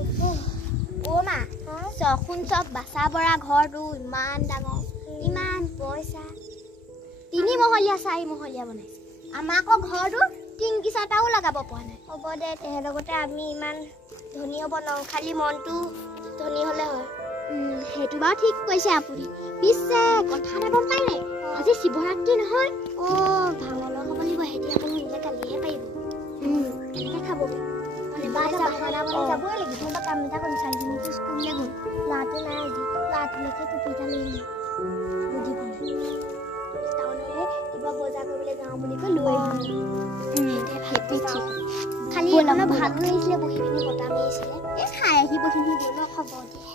অ' মা চখোন চব বাচা বৰা ঘৰটো ইমান ডাঙৰ ইমান পইচা 3 মহলীয়া 4 মহলীয়া বনাইছে আমাৰ আকৌ ঘৰটো টিংকি চাটাও লগাব পৰা নাই হ'ব দে তেহেঁতৰ লগতে আমি ইমান ধনী হ'ব নোৱাৰোঁ খালি মনটো ধনী হ'লে হয় সেইটো বাৰু ঠিক কৈছে আপুনি পিছে কথা এটা গম পাই নাই আজি শিৱৰাত্ৰি নহয় অ' ভাঙলৰ খাব লাগিব সেহেঁতি আকৌ নিজে কালিহে পাৰিব কেনেকৈ খাবগৈ বাহানা বনাই যাবই লাগিব তহঁতৰ কাম এটা কৰিম চাৰিজনীটো স্কুললৈ গ'ল ল'ৰাটো নাই আজি ল'ৰাটোলৈকে টুপি এটা লৈ আহিম বুজি পোৱা নাই টাউনলৈ কিবা বজাৰ কৰিবলৈ যাওঁ বুলি কৈ লৈ আহিম খালি অলপ ভালো আহিছিলে বহি পিনি বতাহ মাৰিছিলে এই খাই আহিব খিনি গ'ল খবৰ দিয়ে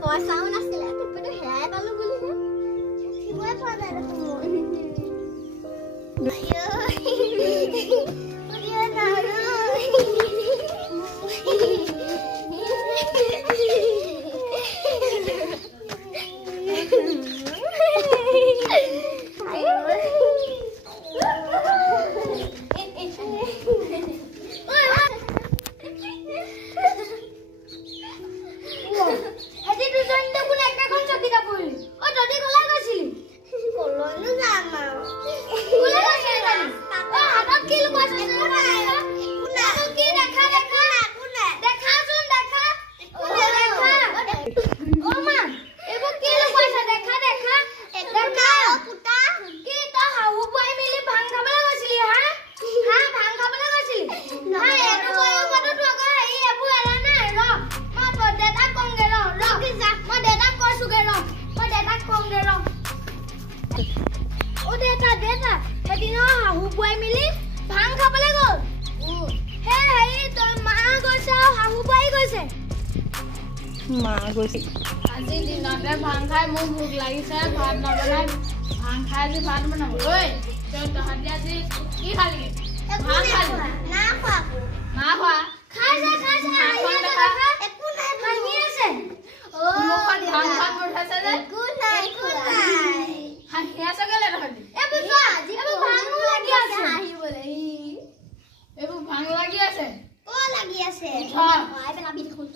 পইচাও নাছিলে টুপিটো হেৰাই পালো বুলিহে শিৱই পোৱা যায় দেখোন আজি দিনতে ভাং খাই মোৰ ভোক লাগিছে ভাত নবনাই ভাং খাই আজি ভাত বনাব ঐ তহঁতি আজি কি খালি ভাং খালি না খোৱা না খোৱা খাইছে একো নাই ভাঙি আছে মুখত ভাং ভাং উঠাইছে যে একো নাই হাঁহি আছে কেলে তহঁতি এইবোৰ ভাং লাগি আছে আহিবলৈ এইবোৰ ভাং লাগি আছে লাগি আছে পেলাবি দেখোন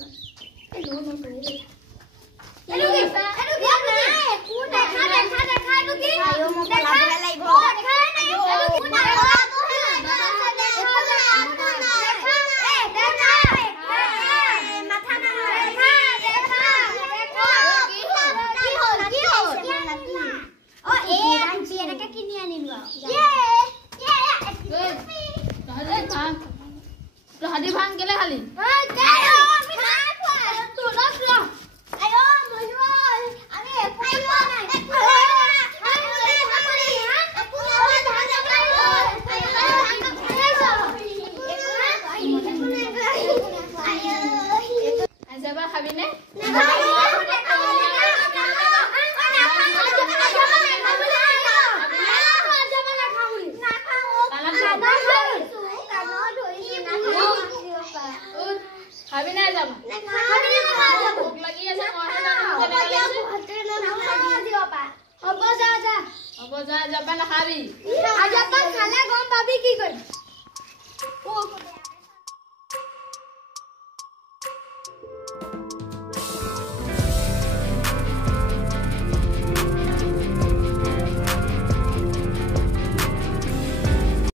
তহঁতি ভাং কেলে খালি খাবিনে খাবি নাই যাব ভোক লাগি আছে হ'ব যা যাবা নাখাবি খালে গম পাবি কি কৰিম